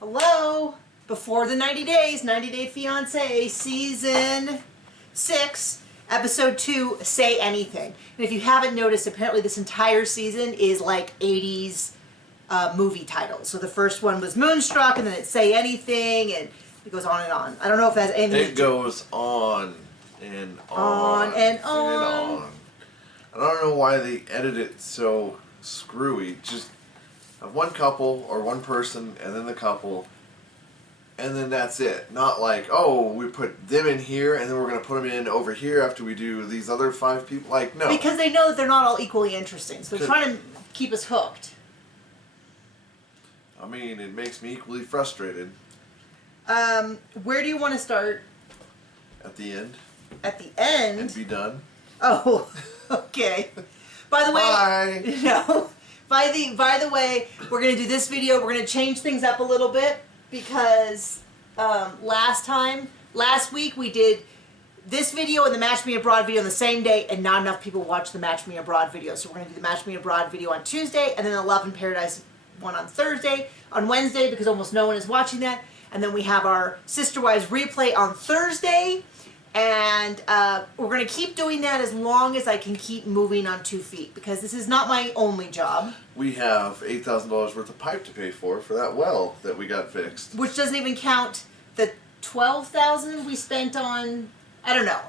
Hello! Before the 90 days, 90 Day Fiancé, Season 6, Episode 2, Say Anything. And if you haven't noticed, apparently this entire season is like 80s movie titles. So the first one was Moonstruck, and then it's Say Anything, and it goes on and on. I don't know if that's anything. It goes on and on. And on. I don't know why they edit it so screwy. Just have one couple or one person and then the couple and then that's it. Not like, oh, we put them in here and then we're going to put them in over here after we do these other 5 people. Like, no. Because they know that they're not all equally interesting. So they're trying to keep us hooked. I mean, it makes me equally frustrated. Where do you want to start? At the end. At the end? And be done. Oh, okay. By the way, bye. No. By the way, we're gonna do this video. We're gonna change things up a little bit because last week we did this video and the Match Me Abroad video on the same day, and not enough people watched the Match Me Abroad video. So we're gonna do the Match Me Abroad video on Tuesday, and then the Love in Paradise one on Thursday, on Wednesday because almost no one is watching that, and then we have our Sister Wives replay on Thursday. And we're going to keep doing that as long as I can keep moving on 2 feet, because this is not my only job. We have $8,000 worth of pipe to pay for that well that we got fixed. Which doesn't even count the $12,000 we spent on, I don't know.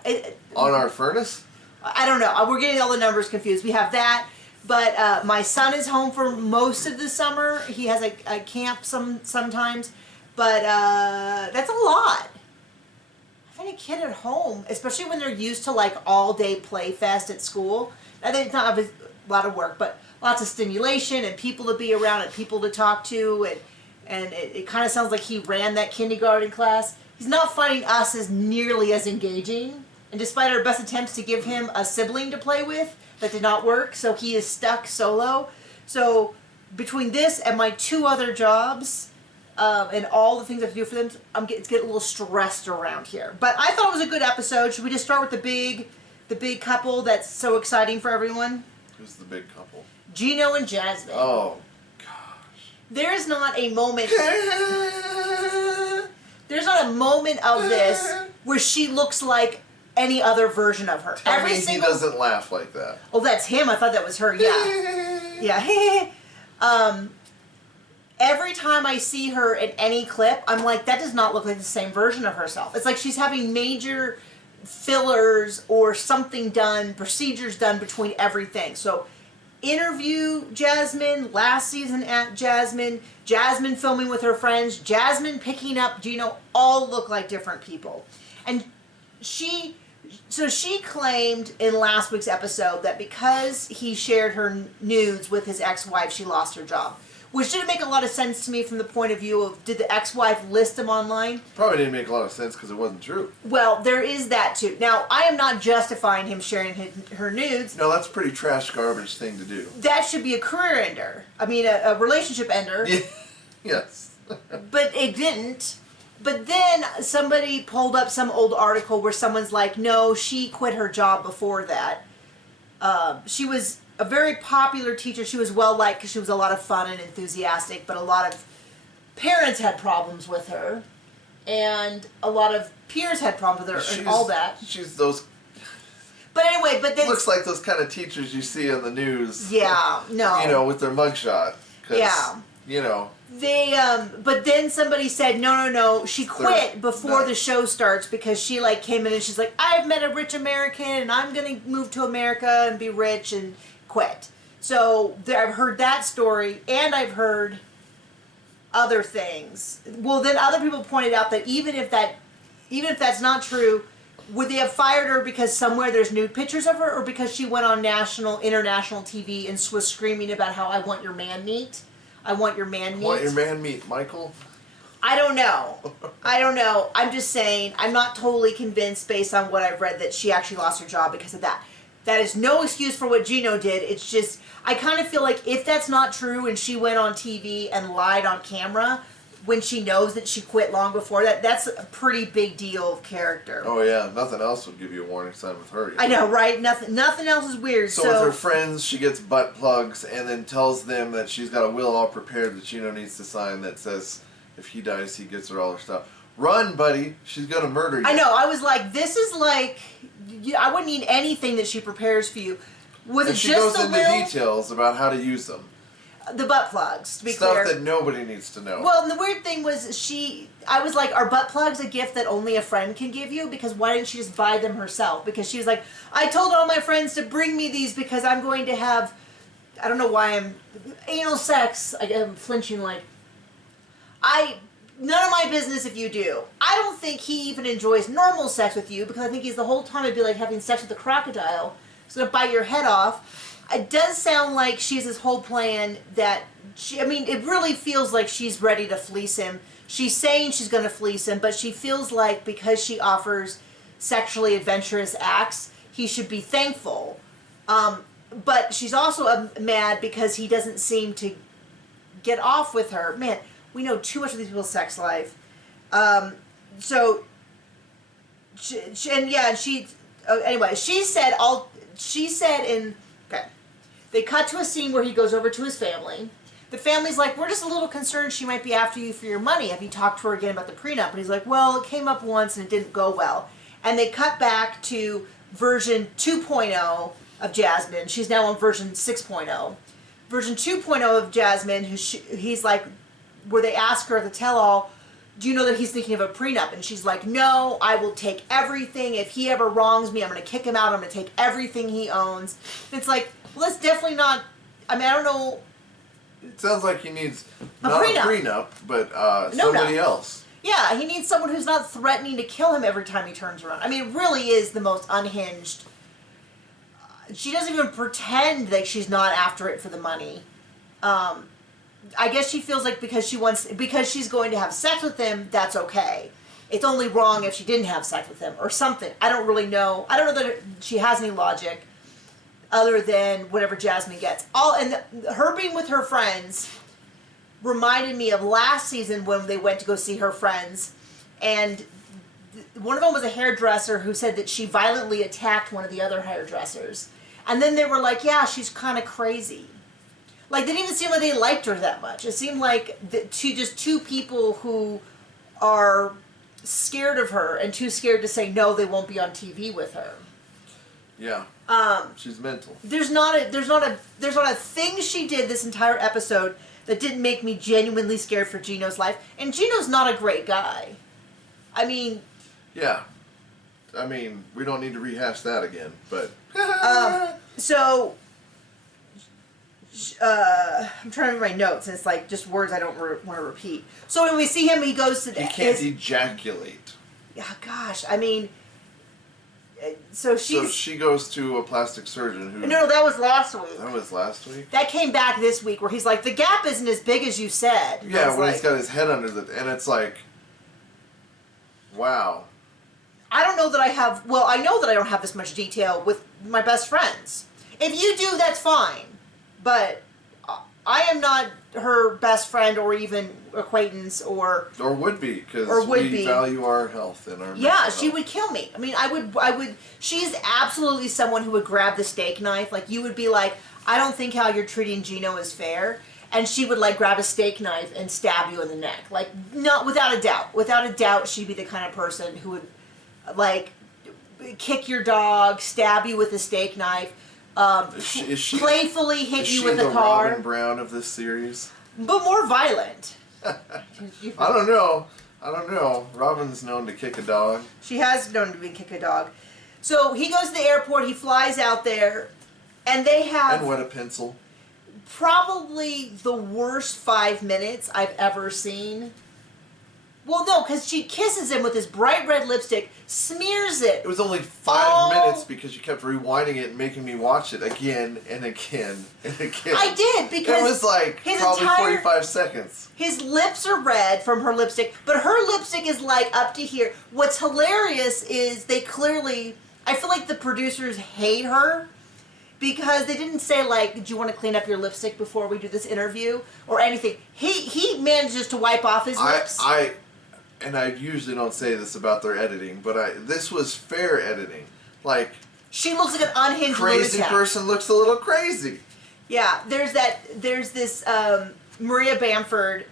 On our furnace? I don't know. We're getting all the numbers confused. We have that, but my son is home for most of the summer. He has a camp sometimes, but that's a lot. Having a kid at home, especially when they're used to like all-day play fest at school. I think it's not a lot of work, but lots of stimulation and people to be around and people to talk to, and it kind of sounds like he ran that kindergarten class. He's not finding us as nearly as engaging, and despite our best attempts to give him a sibling to play with, that did not work, so he is stuck solo. So between this and my 2 other jobs, and all the things I have to do for them, it's getting a little stressed around here. But I thought it was a good episode. Should we just start with the big couple that's so exciting for everyone? Who's the big couple? Gino and Jasmine. Oh, gosh. There is not a moment... There's not a moment of this where she looks like any other version of her. Tell me he doesn't laugh like that. Oh, that's him? I thought that was her. Yeah. Yeah. Every time I see her in any clip, I'm like, that does not look like the same version of herself. It's like she's having major fillers or something done, procedures done between everything. So, interview Jasmine, last season at Jasmine, Jasmine filming with her friends, Jasmine picking up Gino, all look like different people. And she claimed in last week's episode that because he shared her nudes with his ex-wife, she lost her job. Which didn't make a lot of sense to me from the point of view of, did the ex-wife list them online? Probably didn't make a lot of sense because it wasn't true. Well, there is that too. Now, I am not justifying him sharing her nudes. No, that's a pretty trash garbage thing to do. That should be a career ender. I mean, a relationship ender. Yes. But it didn't. But then somebody pulled up some old article where someone's like, no, she quit her job before that. She was a very popular teacher. She was well liked because she was a lot of fun and enthusiastic, but a lot of parents had problems with her, and a lot of peers had problems with her, and all that. She's those... But anyway, but then... Looks like those kind of teachers you see on the news. Yeah, no. You know, with their mugshot. Yeah. You know. They, but then somebody said, no, she quit before the show starts because she, like, came in and she's like, I've met a rich American and I'm going to move to America and be rich, and quit. So I've heard that story, and I've heard other things. Well, then other people pointed out that even if that's not true, would they have fired her because somewhere there's nude pictures of her, or because she went on international TV and was screaming about how I want your man meat? I want your man meat. Want your man meat, Michael? I don't know. I'm just saying, I'm not totally convinced based on what I've read that she actually lost her job because of that. That is no excuse for what Gino did. It's just, I kind of feel like if that's not true and she went on TV and lied on camera when she knows that she quit long before that, that's a pretty big deal of character. Oh yeah, nothing else would give you a warning sign with her. I know, right? Nothing else is weird. So with her friends, she gets butt plugs and then tells them that she's got a will all prepared that Gino needs to sign that says if he dies, he gets her all her stuff. Run, buddy! She's gonna murder you. I know. I was like, this is like, I wouldn't need anything that she prepares for you. Was and it she just goes the into details about how to use them. The butt plugs, to be Stuff clear. that nobody needs to know. Well, and the weird thing was I was like, are butt plugs a gift that only a friend can give you? Because why didn't she just buy them herself? Because she was like, I told all my friends to bring me these because I'm going to have, I don't know why I'm, anal sex. I'm flinching like, none of my business if you do. I don't think he even enjoys normal sex with you because I think he's the whole time it'd be like having sex with a crocodile. It's going to bite your head off. It does sound like she has this whole plan that I mean, it really feels like she's ready to fleece him. She's saying she's going to fleece him, but she feels like because she offers sexually adventurous acts, he should be thankful. But she's also mad because he doesn't seem to get off with her. Man, we know too much of these people's sex life. Anyway, she said okay. They cut to a scene where he goes over to his family. The family's like, we're just a little concerned she might be after you for your money. Have you talked to her again about the prenup? And he's like, well, it came up once and it didn't go well. And they cut back to version 2.0 of Jasmine. She's now on version 6.0. Version 2.0 of Jasmine, he's like, where they ask her at the tell-all, do you know that he's thinking of a prenup? And she's like, no, I will take everything. If he ever wrongs me, I'm going to kick him out. I'm going to take everything he owns. And it's like, well, that's definitely not, I mean, I don't know. It sounds like he needs not a prenup, but somebody else. Yeah, he needs someone who's not threatening to kill him every time he turns around. I mean, it really is the most unhinged. She doesn't even pretend that she's not after it for the money. I guess she feels like because she's going to have sex with him, that's okay. It's only wrong if she didn't have sex with him or something. I don't really know. I don't know that she has any logic other than whatever Jasmine gets. Her being with her friends reminded me of last season when they went to go see her friends, and one of them was a hairdresser who said that she violently attacked one of the other hairdressers. And then they were like, yeah, she's kind of crazy. Like, they didn't even seem like they liked her that much. It seemed like just two people who are scared of her and too scared to say no, they won't be on TV with her. Yeah. She's mental. There's not a thing she did this entire episode that didn't make me genuinely scared for Gino's life. And Gino's not a great guy. I mean... Yeah. I mean, we don't need to rehash that again, but... I'm trying to read my notes, and it's like just words I don't want to repeat. So when we see him, he goes to... He can't ejaculate. Yeah, gosh, I mean... So she goes to a plastic surgeon who... No, that was last week. That was last week? That came back this week where he's like, the gap isn't as big as you said. Yeah, when he's got his head under the... And it's like... Wow. I don't know that I have... Well, I know that I don't have this much detail with my best friends. If you do, that's fine. But I am not her best friend or even acquaintance or would be, because we value our health and our she would kill me. I mean, I would she's absolutely someone who would grab the steak knife. Like, you would be like, I don't think how you're treating Gino is fair. And she would like grab a steak knife and stab you in the neck. Like, not without a doubt. Without a doubt, she'd be the kind of person who would like kick your dog, stab you with a steak knife. Is she playfully hit you with a car. Is she the Robin Brown of this series? But more violent. I don't know. Robin's known to kick a dog. She has known to kick a dog. So he goes to the airport, he flies out there, and they have... And wet a pencil. Probably the worst 5 minutes I've ever seen. Well, no, because she kisses him with this bright red lipstick, smears it. It was only 5 minutes because you kept rewinding it and making me watch it again and again and again. I did, because... It was like probably 45 seconds. His lips are red from her lipstick, but her lipstick is like up to here. What's hilarious is they clearly... I feel like the producers hate her because they didn't say, like, do you want to clean up your lipstick before we do this interview? Or anything. He manages to wipe off his lips. And I usually don't say this about their editing, but this was fair editing. Like, she looks like an unhinged crazy lunatic. Person looks a little crazy. Yeah, there's this Maria Bamford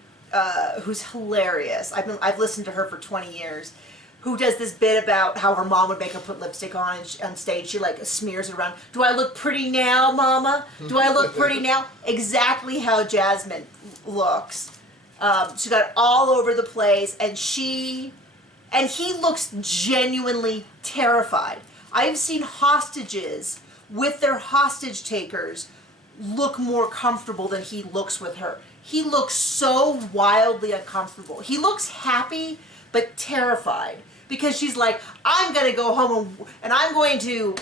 who's hilarious. I've listened to her for 20 years. Who does this bit about how her mom would make her put lipstick on and on stage? She like smears it around. Do I look pretty now, Mama? Do I look pretty now? Exactly how Jasmine looks. She got it all over the place, and he looks genuinely terrified. I've seen hostages with their hostage takers look more comfortable than he looks with her. He looks so wildly uncomfortable. He looks happy but terrified because she's like, I'm going to go home and I'm going to,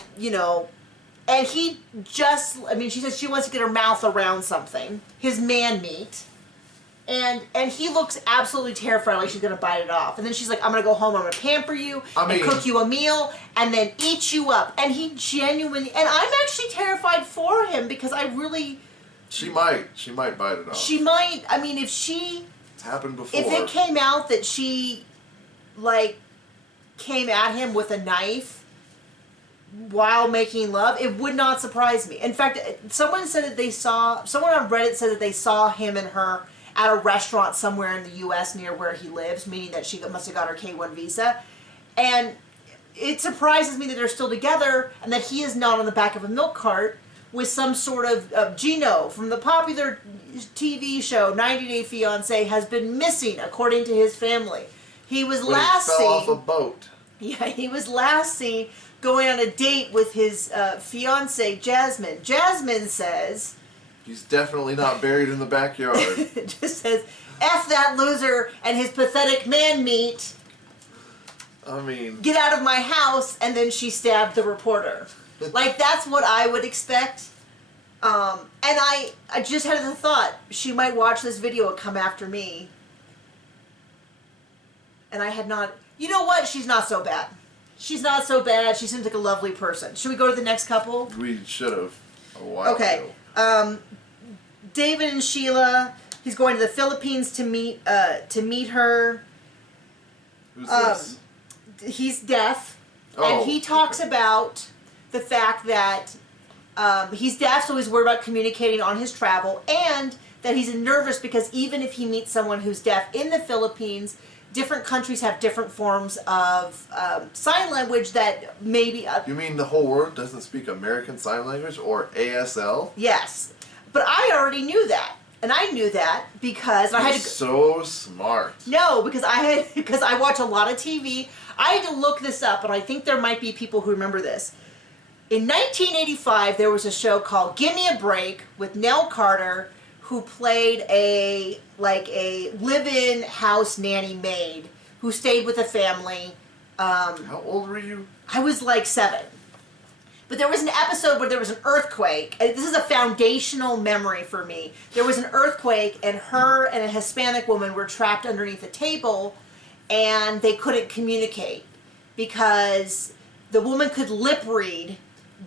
and he just, she says she wants to get her mouth around something, his man meat. And he looks absolutely terrified, like she's going to bite it off. And then she's like, I'm going to go home, I'm going to pamper you, and cook you a meal, and then eat you up. And he genuinely, and I'm actually terrified for him because I really... She might bite it off. She might, It's happened before. If it came out that she, came at him with a knife while making love, it would not surprise me. In fact, someone on Reddit said that they saw him and her at a restaurant somewhere in the U.S. near where he lives, meaning that she must have got her K-1 visa. And it surprises me that they're still together and that he is not on the back of a milk cart with some sort of Gino from the popular TV show 90 Day Fiancé has been missing, according to his family. He was last seen... fell off a boat. Yeah, he was last seen going on a date with his fiancée, Jasmine. Jasmine says... He's definitely not buried in the backyard. It just says, F that loser and his pathetic man meat. Get out of my house, and then she stabbed the reporter. That's what I would expect. And I just had the thought, she might watch this video and come after me. And I had not... You know what? She's not so bad. She's not so bad. She seems like a lovely person. Should we go to the next couple? We should have a while ago. David and Sheila. He's going to the Philippines to meet her. Who's this? He's deaf, and he talks about the fact that he's deaf, so he's worried about communicating on his travel, and that he's nervous because even if he meets someone who's deaf in the Philippines, different countries have different forms of sign language that maybe... You mean the whole world doesn't speak American Sign Language, or ASL? Yes. But I already knew that. And I knew that because I had to... So smart. No, because I watch a lot of TV. I had to look this up, and I think there might be people who remember this. In 1985, there was a show called Give Me a Break with Nell Carter, who played a live-in house nanny maid who stayed with a family. How old were you? I was 7. But there was an episode where there was an earthquake. And this is a foundational memory for me. There was an earthquake, and her and a Hispanic woman were trapped underneath a table, and they couldn't communicate because the woman could lip read,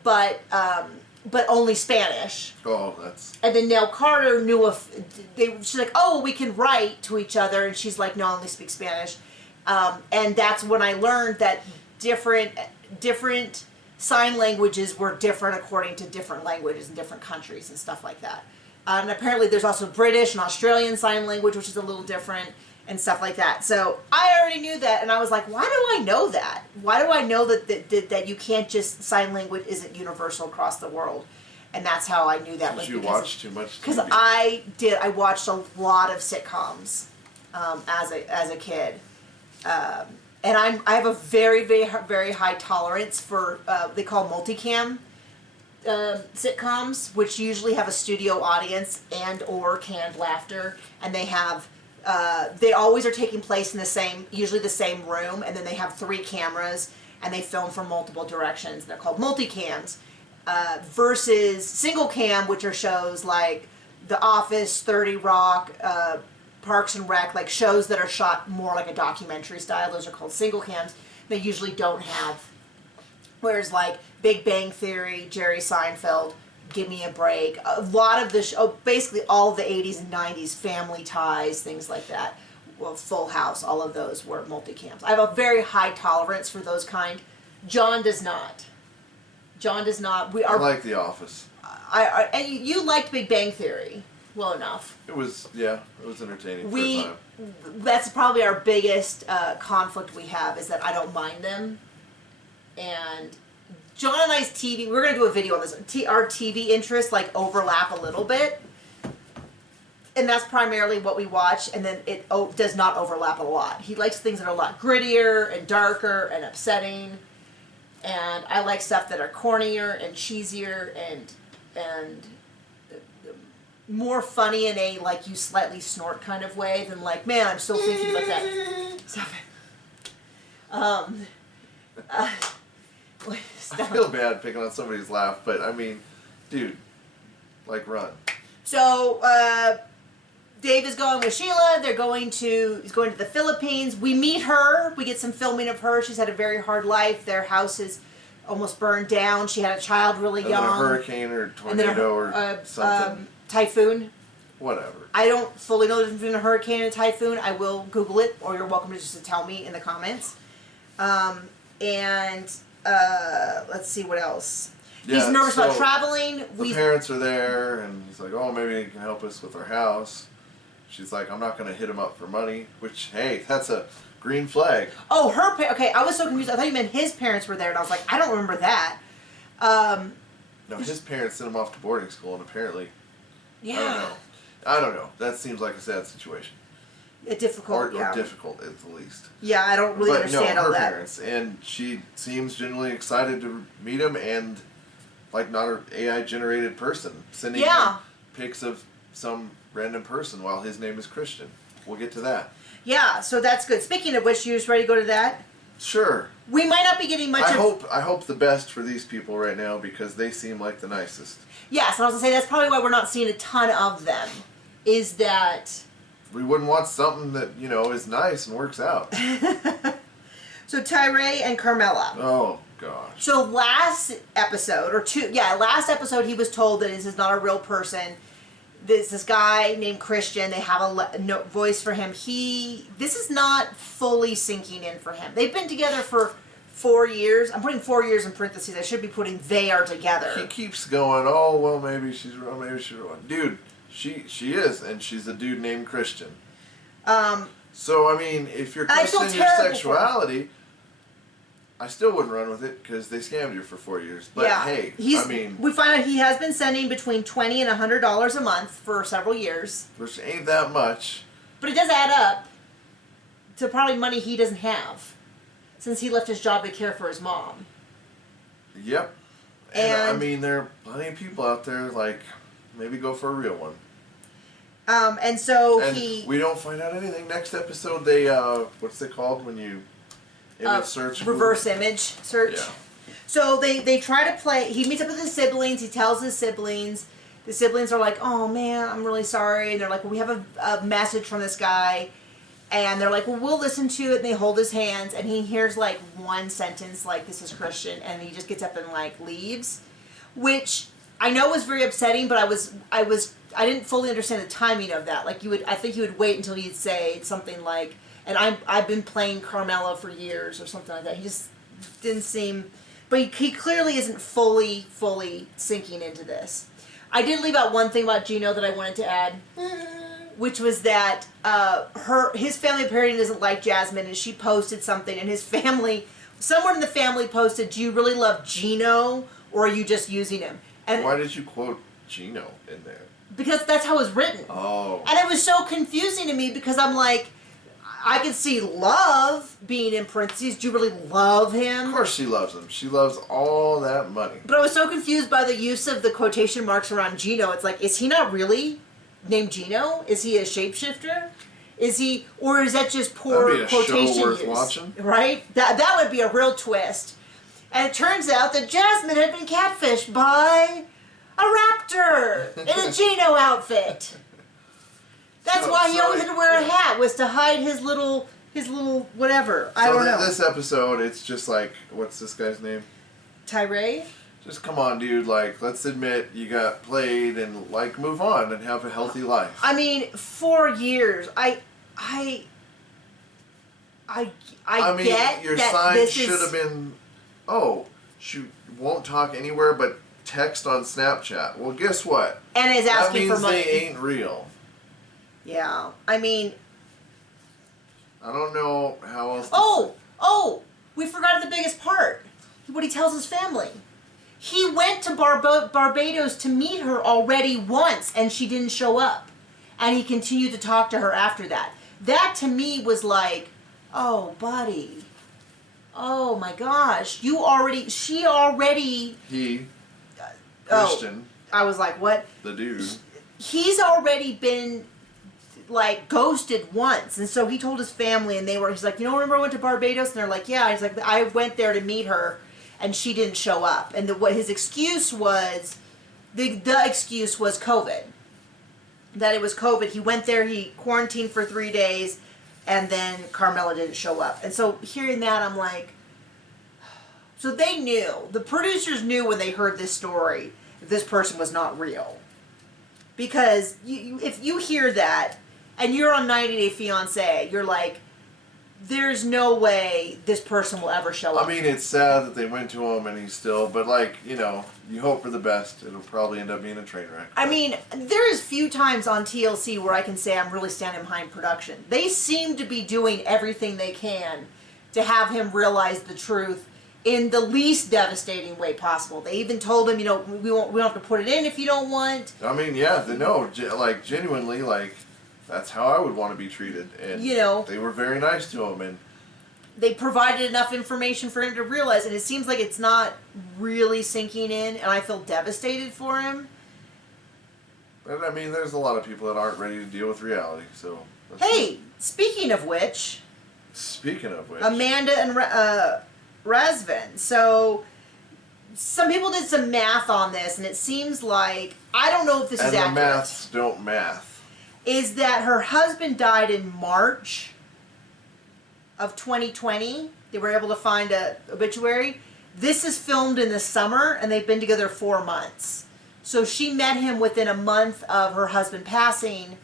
but only Spanish. Oh, that's... And then Nell Carter knew she's like, oh, we can write to each other, and she's like, no, I only speak Spanish. And that's when I learned that different sign languages were different according to different languages in different countries and stuff like that. And apparently there's also British and Australian Sign Language, which is a little different, and stuff like that. So I already knew that, and I was like, why do I know that? Why do I know that you can't just... Sign language isn't universal across the world? And that's how I knew that. Did you watch too much TV? Because I did. I watched a lot of sitcoms as a kid. And I have a very, very, very high tolerance for, they call multicam sitcoms, which usually have a studio audience and or canned laughter, and they have, they always are taking place in usually the same room, and then they have 3 cameras, and they film from multiple directions. They're called multicams, versus single cam, which are shows like The Office, 30 Rock, Parks and Rec, shows that are shot more like a documentary style. Those are called single cams. They usually don't have, whereas Big Bang Theory, Jerry Seinfeld, Give Me a Break, a lot of the basically all of the 80s and 90s, Family Ties, things like that, well, Full House, all of those were multicams. I have a very high tolerance for those kind. John does not. John does not. I like The Office. And you liked Big Bang Theory. well enough. It was entertaining for We a time. that's probably our biggest conflict we have is that I don't mind them, and John and I's TV. We're gonna do a video on this. Our TV interests like overlap a little bit, and that's primarily what we watch. And then it does not overlap a lot. He likes things that are a lot grittier and darker and upsetting, and I like stuff that are cornier and cheesier and more funny in a like you slightly snort kind of way than like, man, I'm still thinking about that. Stop it. I feel bad picking on somebody's laugh, but I mean, dude, like run. So Dave is going with Sheila. He's going to the Philippines. We meet her. We get some filming of her. She's had a very hard life. Their house is almost burned down. She had a child really young. And then a hurricane or tornado or something. Typhoon. Whatever. I don't fully know the difference between a hurricane and a typhoon. I will Google it, or you're welcome to just tell me in the comments. Let's see what else. Yeah, he's nervous so about traveling. The parents are there, and he's like, "Oh, maybe he can help us with our house." She's like, "I'm not going to hit him up for money," which, hey, that's a green flag. Oh, okay, I was so confused. I thought you meant his parents were there, and I was like, I don't remember that. No, his parents sent him off to boarding school, and apparently, yeah. I don't know. That seems like a sad situation. Difficult, or difficult at the least. Yeah, I don't really understand all that. Her parents, and she seems genuinely excited to meet him, and like not an AI generated person sending him pics of some random person while his name is Christian. We'll get to that. Yeah, so that's good. Speaking of which, you just ready to go to that? Sure. We might not be getting much. I hope the best for these people right now because they seem like the nicest. Yes, and I was gonna say that's probably why we're not seeing a ton of them. Is that we wouldn't want something that is nice and works out. So Tyree and Carmela. Oh gosh. So last episode last episode he was told that this is not a real person. This guy named Christian. They have a voice for him. This is not fully sinking in for him. They've been together for 4 years. I'm putting 4 years in parentheses. I should be putting they are together. He keeps going. Oh well, maybe she's wrong. Maybe she's wrong. Dude, she is, and she's a dude named Christian. So I mean, if you're questioning your sexuality, I still wouldn't run with it because they scammed you for 4 years. But hey, we find out he has been sending between $20 and $100 a month for several years. Which ain't that much. But it does add up to probably money he doesn't have, since he left his job to care for his mom. Yep. And I mean, there are plenty of people out there like maybe go for a real one. And so we don't find out anything. Next episode, they what's it called when you image search? Reverse image search. Yeah. So they try to play. He meets up with his siblings. He tells his siblings. The siblings are like, "Oh man, I'm really sorry." And they're like, "Well, we have a message from this guy." And they're like, "Well, we'll listen to it." And they hold his hands, and he hears like one sentence, like, "This is Christian," and he just gets up and like leaves, which I know was very upsetting. But I didn't fully understand the timing of that. Like I think you would wait until he'd say something like, "And I've been playing Carmela for years" or something like that. He just didn't seem, but he clearly isn't fully sinking into this. I did leave out one thing about Gino that I wanted to add, which was that his family apparently doesn't like Jasmine, and she posted something, and his family, someone in the family posted, "Do you really love Gino, or are you just using him?" And why did you quote Gino in there? Because that's how it was written. Oh. And it was so confusing to me because I'm like, I could see love being in parentheses. Do you really love him? Of course she loves him. She loves all that money. But I was so confused by the use of the quotation marks around Gino. It's like, is he not really named Gino? Is he a shapeshifter? Or is that just poor quotation show worth use? Watching. Right? That would be a real twist. And it turns out that Jasmine had been catfished by a raptor in a Gino outfit. That's why he always had to wear a hat, was to hide his little whatever. I don't know. This episode, it's just like, what's this guy's name? Tyree? Just come on, dude. Like, let's admit you got played and like move on and have a healthy life. I mean, 4 years. I mean, get your that sign this should have been, oh, she won't talk anywhere but text on Snapchat. Well, guess what? And is asking for that means money. they ain't real. Yeah, I mean. I don't know how else. Oh, we forgot the biggest part. What he tells his family. He went to Barbados to meet her already once, and she didn't show up. And he continued to talk to her after that. That to me was like, oh, buddy. Oh my gosh, he, Christian. I was like, what? The dude. He's already been like ghosted once, and so he told his family, and he's like, remember I went to Barbados? And they're like, yeah. He's like, I went there to meet her, and she didn't show up. And what his excuse was, the excuse was COVID. That it was COVID. He went there, he quarantined for 3 days, and then Carmela didn't show up. And so hearing that, I'm like, so they knew, the producers knew when they heard this story, that this person was not real. Because if you hear that, and you're on 90 Day Fiancé, you're like, there's no way this person will ever show up. I mean, it's sad that they went to him and he's still, but like, you hope for the best. It'll probably end up being a train wreck. I mean, there is few times on TLC where I can say I'm really standing behind production. They seem to be doing everything they can to have him realize the truth in the least devastating way possible. They even told him, we don't have to put it in if you don't want. I mean, yeah, they know, like, genuinely, like, that's how I would want to be treated. And they were very nice to him, and they provided enough information for him to realize, and it seems like it's not really sinking in, and I feel devastated for him. But I mean, there's a lot of people that aren't ready to deal with reality, so. Hey, speaking of which, Amanda and Razvan. So, some people did some math on this, and it seems like, I don't know if this is accurate. And the maths don't math. Is that her husband died in March of 2020. They were able to find an obituary. This is filmed in the summer, and they've been together 4 months. So she met him within a month of her husband passing,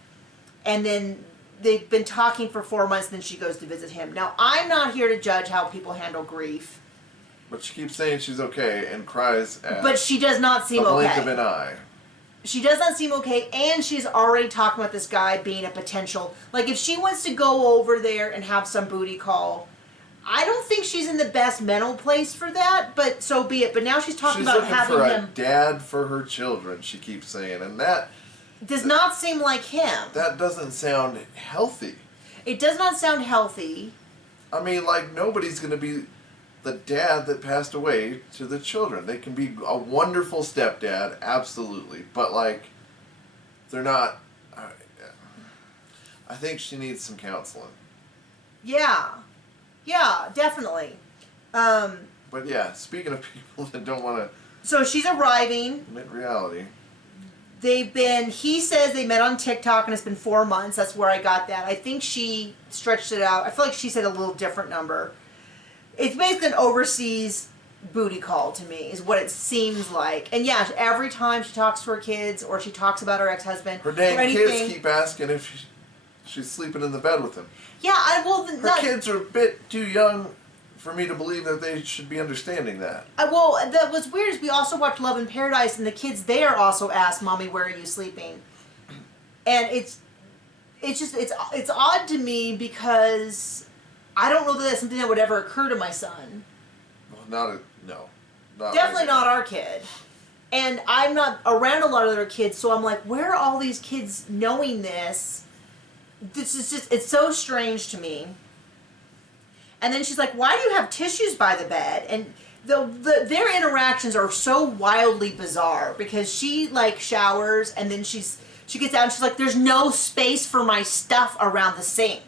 and then they've been talking for 4 months, and then she goes to visit him. Now, I'm not here to judge how people handle grief. But she keeps saying she's okay and cries at But she does not seem the blink okay. of an eye. She does not seem okay, and she's already talking about this guy being a potential. Like, if she wants to go over there and have some booty call, I don't think she's in the best mental place for that, but so be it. But now she's talking about having for him. a dad for her children, she keeps saying, and that does not seem like him. That doesn't sound healthy. It does not sound healthy. I mean, like, nobody's going to be the dad that passed away to the children. They can be a wonderful stepdad, absolutely, but like, they're not. I think she needs some counseling. Yeah, definitely. But yeah, speaking of people that don't want to. So she's arriving. Admit reality. He says they met on TikTok and it's been 4 months. That's where I got that. I think she stretched it out. I feel like she said a little different number. It's basically an overseas booty call to me, is what it seems like. And yeah, every time she talks to her kids or she talks about her ex-husband, her dang kids keep asking if she's sleeping in the bed with him. Yeah, her kids are a bit too young for me to believe that they should be understanding that. That was weird is we also watched Love in Paradise, and the kids there also asked, "Mommy, where are you sleeping?" And it's odd to me because I don't know that that's something that would ever occur to my son. Well, definitely not our kid. And I'm not around a lot of other kids, so I'm like, where are all these kids knowing this? This is just, it's so strange to me. And then she's like, why do you have tissues by the bed? And their interactions are so wildly bizarre because she like showers and then she gets out and she's like, there's no space for my stuff around the sink.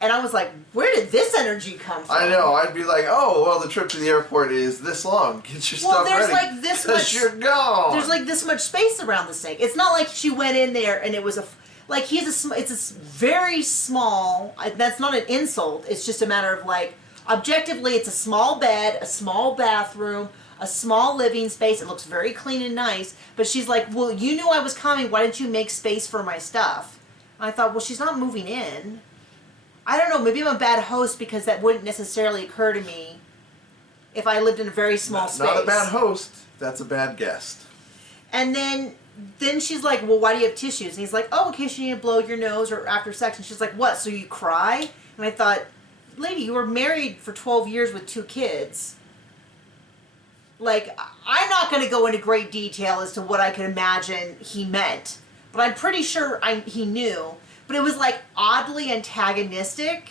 And I was like, where did this energy come from? I know. I'd be like, oh, well, the trip to the airport is this long. Get your stuff ready. Well, there's like this much. You're gone. There's like this much space around the sink. It's not like she went in there and it was like it's a very small. That's not an insult. It's just a matter of like, objectively, it's a small bed, a small bathroom, a small living space. It looks very clean and nice. But she's like, well, you knew I was coming. Why didn't you make space for my stuff? And I thought, well, she's not moving in. I don't know, maybe I'm a bad host because that wouldn't necessarily occur to me if I lived in a very small space. Not a bad host. That's a bad guest. And then she's like, well, why do you have tissues? And he's like, oh, in case you need to blow your nose or after sex. And she's like, what, so you cry? And I thought, lady, you were married for 12 years with 2 kids. Like, I'm not going to go into great detail as to what I could imagine he meant. But I'm pretty sure he knew. But it was, like, oddly antagonistic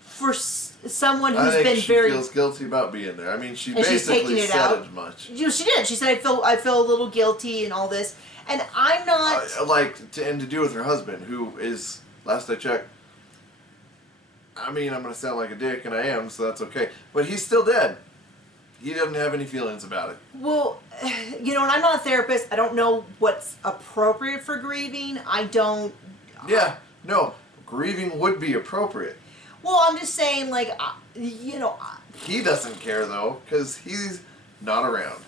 for someone who's been she very... feels guilty about being there. I mean, she and basically said as much. You know, she did. She said, I feel a little guilty and all this. And I'm not... to do with her husband, who is, last I checked, I mean, I'm going to sound like a dick, and I am, so that's okay. But he's still dead. He doesn't have any feelings about it. Well, you know, and I'm not a therapist. I don't know what's appropriate for grieving. I don't... Yeah, no, grieving would be appropriate. Well, I'm just saying, like, you know... He doesn't care, though, because he's not around.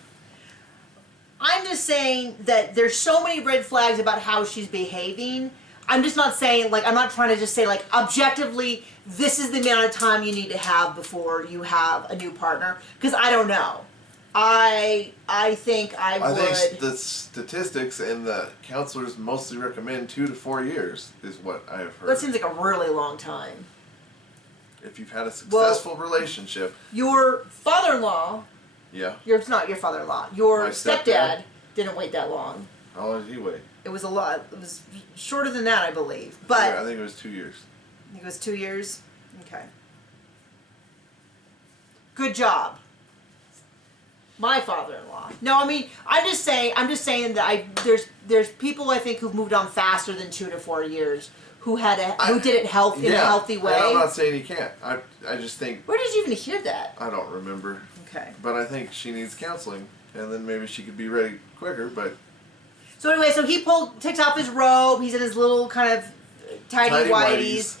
I'm just saying that there's so many red flags about how she's behaving. I'm just not saying, like, I'm not trying to just say, like, objectively, this is the amount of time you need to have before you have a new partner. Because I don't know. I think I would... I think the statistics and the counselors mostly recommend 2 to 4 years, is what I have heard. That seems like a really long time. If you've had a successful relationship. Your father-in-law... Yeah. It's not your father-in-law. Your My stepdad didn't wait that long. How long did he wait? It was a lot. It was shorter than that, I believe. But yeah, I think it was 2 years. I think it was 2 years. Okay. Good job. My father-in-law. No, I mean, I'm just saying that there's people I think who've moved on faster than 2 to 4 years who did it in a healthy way. And I'm not saying he can't. I just think. Where did you even hear that? I don't remember. Okay. But I think she needs counseling, and then maybe she could be ready quicker. But. So anyway, so he takes off his robe. He's in his little kind of tidy whities.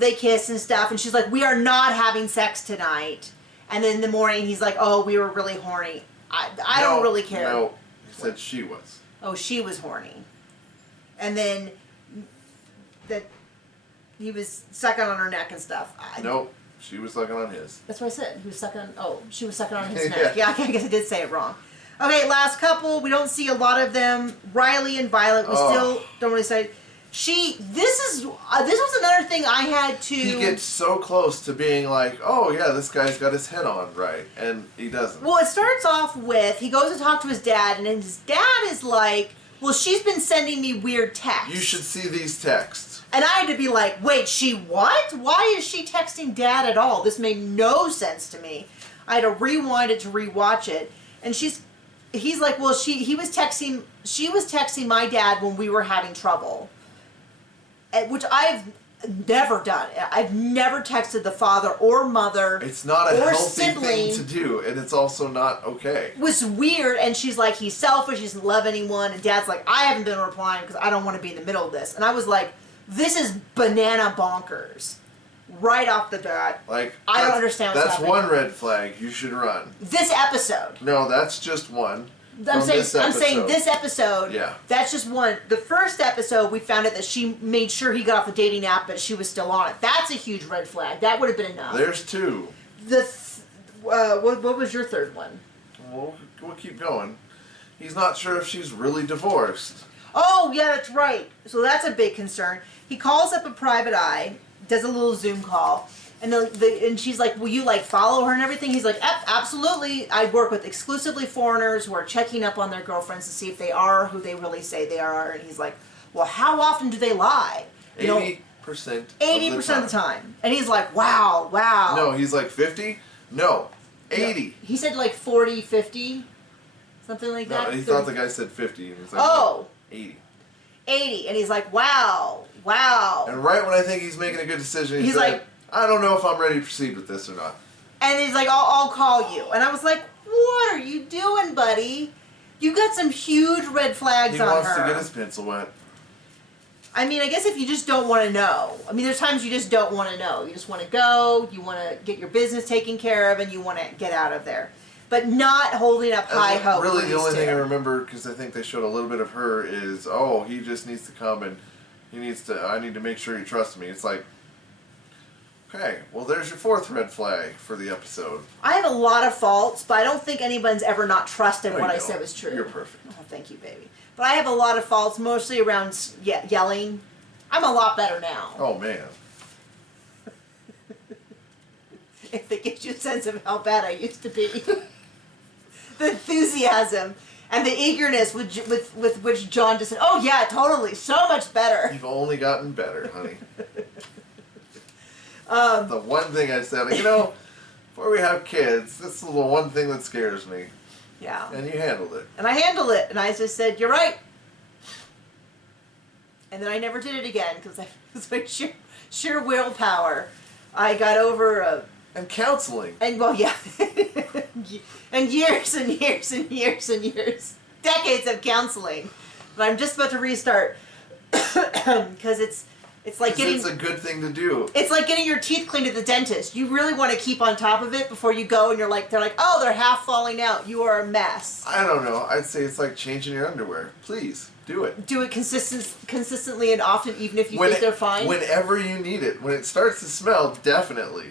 They kiss and stuff, and she's like, "We are not having sex tonight." And then in the morning, he's like, "Oh, we were really horny." I don't really care. No, he said she was. Oh, she was horny, and then that he was sucking on her neck and stuff. Nope, she was sucking on his. That's what I said. He was sucking. Oh, she was sucking on his neck. Yeah, I guess I did say it wrong. Okay, last couple. We don't see a lot of them. Riley and Violet. We still don't really say. This was another thing I had to... He gets so close to being like, oh yeah, this guy's got his head on right, and he doesn't. Well, it starts off with, he goes to talk to his dad, and then his dad is like, well, she's been sending me weird texts. You should see these texts. And I had to be like, wait, she what? Why is she texting dad at all? This made no sense to me. I had to rewind it to rewatch it. And he's like, well, she was texting my dad when we were having trouble. Which I've never done. I've never texted the father or mother. It's not a healthy sibling. thing to do, and it's also not okay. It was weird, and she's like, he's selfish, he doesn't love anyone, and dad's like, I haven't been replying because I don't want to be in the middle of this. And I was like, this is banana bonkers. Right off the bat. Like, I don't understand what's happening. That's one red flag you should run. This episode. No, that's just one. I'm saying this episode. Yeah. That's just one. The first episode, we found out that she made sure he got off the dating app, but she was still on it. That's a huge red flag. That would have been enough. There's 2. What was your third one? We'll keep going. He's not sure if she's really divorced. Oh, yeah, that's right. So that's a big concern. He calls up a private eye, does a little Zoom call, and and she's like, will you like follow her and everything? He's like, absolutely. I work with exclusively foreigners who are checking up on their girlfriends to see if they are who they really say they are. And he's like, well, how often do they lie? 80% 80% of the time. And he's like, wow. No, he's like 50? No, 80. No. He said like 40, 50, something like that. No, he thought the guy said 50. And he's like, oh. 80. 80. And he's like, wow. And right when I think he's making a good decision, he's like, I don't know if I'm ready to proceed with this or not. And he's like, I'll call you. And I was like, what are you doing, buddy? You got some huge red flags on her. He wants to get his pencil wet. I mean, I guess if you just don't want to know. I mean, there's times you just don't want to know. You just want to go, you want to get your business taken care of, and you want to get out of there. But not holding up high hope. Really, the only thing I remember, because I think they showed a little bit of her, is, oh, he just needs to come and I need to make sure he trusts me. It's like, Okay, well, there's your fourth red flag for the episode. I have a lot of faults, but I don't think anyone's ever not trusted No, what you I don't. said was true. You're perfect. Oh, thank you, baby. But I have a lot of faults, mostly around yelling. I'm a lot better now. Oh, man. If it gives you a sense of how bad I used to be. The enthusiasm and the eagerness with which John just said, oh yeah, totally, so much better. You've only gotten better, honey. The one thing I said, before we have kids, this is the one thing that scares me. Yeah. And you handled it. And I handled it, and I just said, you're right. And then I never did it again, because it was my sheer willpower. I got over And counseling. and well, yeah. And years and years and years and years. Decades of counseling. But I'm just about to restart. Because it's like getting... It's a good thing to do. It's like getting your teeth cleaned at the dentist. You really want to keep on top of it before you go, and they're like, oh, they're half falling out. You are a mess. I don't know. I'd say it's like changing your underwear. Please, do it. Do it consistently and often, even if you think they're fine. Whenever you need it. When it starts to smell, definitely.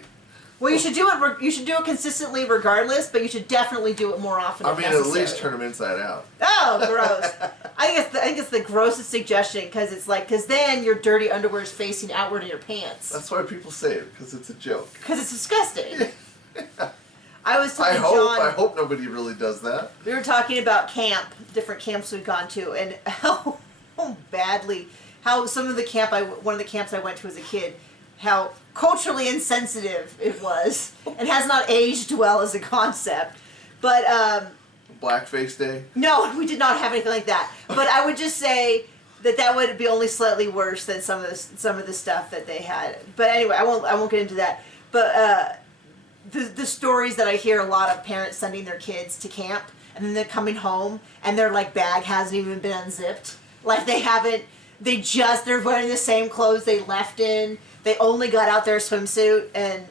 Well, you should do it. You should do it consistently, regardless. But you should definitely do it more often. I if mean, necessary. at least turn them inside out. Oh, gross! I think it's the grossest suggestion because then your dirty underwear is facing outward in your pants. That's why people say it, because it's a joke. Because it's disgusting. I was telling John. I hope nobody really does that. We were talking about different camps we've gone to, and how badly, how some of one of the camps I went to as a kid, how culturally insensitive it was, and has not aged well as a concept. But Blackface Day? no, we did not have anything like that. But I would just say that would be only slightly worse than some of the stuff that they had. But anyway, I won't get into that. But the stories that I hear, a lot of parents sending their kids to camp, and then they're coming home and their bag hasn't even been unzipped. Like they're wearing the same clothes they left in. They only got out their swimsuit, and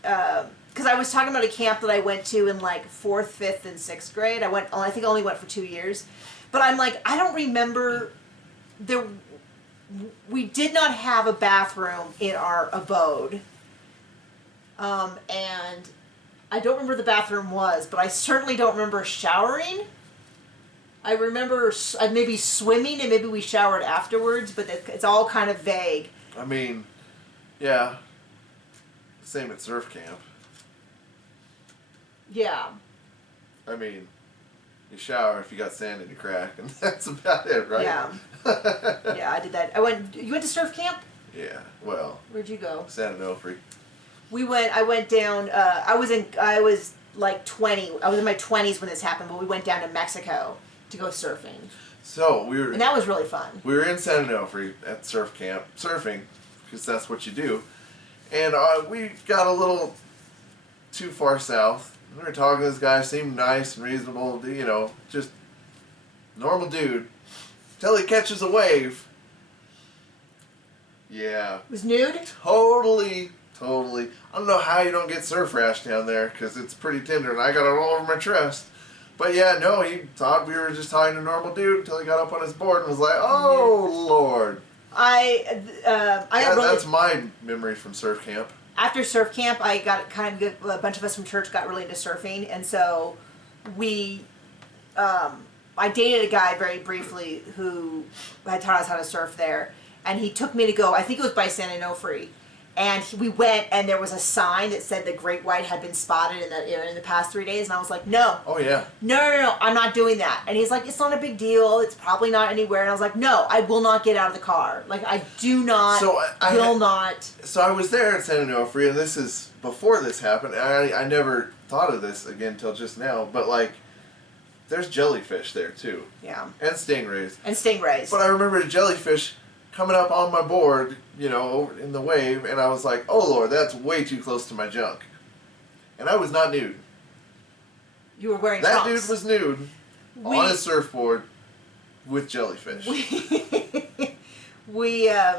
because I was talking about a camp that I went to in 4th, 5th, and 6th grade. I think I only went for 2 years, but I'm like, I don't remember we did not have a bathroom in our abode, and I don't remember the bathroom was, but I certainly don't remember showering. I remember maybe swimming, and maybe we showered afterwards, but it's all kind of vague. I mean, yeah. Same at surf camp. Yeah. I mean, you shower if you got sand in your crack, and that's about it, right? Yeah. Yeah, I did that. You went to surf camp? Yeah, well. Where'd you go? San Onofre. I went down, I was like 20. I was in my 20s when this happened, but we went down to Mexico to go surfing. So, And that was really fun. We were in San Onofre at surf camp, surfing, because that's what you do. And we got a little too far south. We were talking to this guy, seemed nice and reasonable, just normal dude. Till he catches a wave. Yeah. Was nude? Totally. I don't know how you don't get surf rash down there, because it's pretty tender, and I got it all over my chest. But yeah, no, he thought we were just talking to a normal dude until he got up on his board and was like, oh, Lord. That's my memory from surf camp. After surf camp, I got a bunch of us from church got really into surfing, and so I dated a guy very briefly who had taught us how to surf there, and he took me to go, I think it was by San Onofre, and we went, and there was a sign that said the great white had been spotted in the past 3 days, and I was like, no. Oh, yeah. No, I'm not doing that. And he's like, it's not a big deal, it's probably not anywhere, and I was like, no, I will not get out of the car. I do not, will not. So I was there at San Onofre, and this is before this happened, and I never thought of this again until just now, but there's jellyfish there too. Yeah. And stingrays. But I remember the jellyfish coming up on my board, in the wave, and I was like, oh Lord, that's way too close to my junk. And I was not nude. You were wearing That trunks. dude was nude on his surfboard with jellyfish.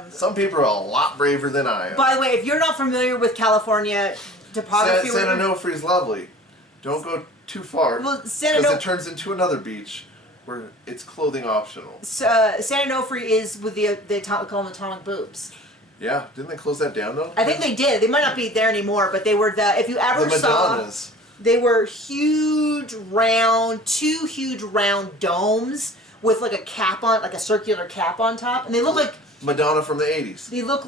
Some people are a lot braver than I am. By the way, if you're not familiar with California topography... San Onofre is lovely. Don't go too far, because it turns into another beach where it's clothing optional. San Onofre is with they call them atomic boobs. Yeah, didn't they close that down though? I think they did. They might not be there anymore, but they were if you ever The saw, Madonnas. they were huge round, 2 huge round domes with like a cap on, like a circular cap on top, and they look like Madonna from the 80s. they look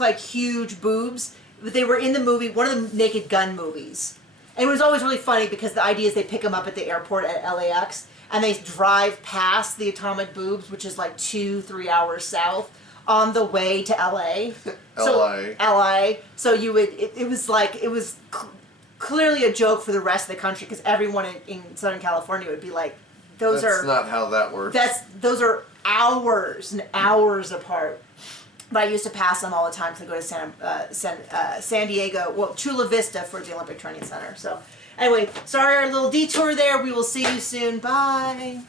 like huge boobs. But they were in the movie, one of the Naked Gun movies, and it was always really funny because the idea is they pick them up at the airport at LAX, and they drive past the Atomic Boobs, which is like 2-3 hours south, on the way to LA. LA. So you would, it was clearly a joke for the rest of the country because everyone in Southern California would be like, That's not how that works. those are hours and hours apart. But I used to pass them all the time because I go to San Diego, well, Chula Vista for the Olympic Training Center. So anyway, sorry our little detour there. We will see you soon. Bye.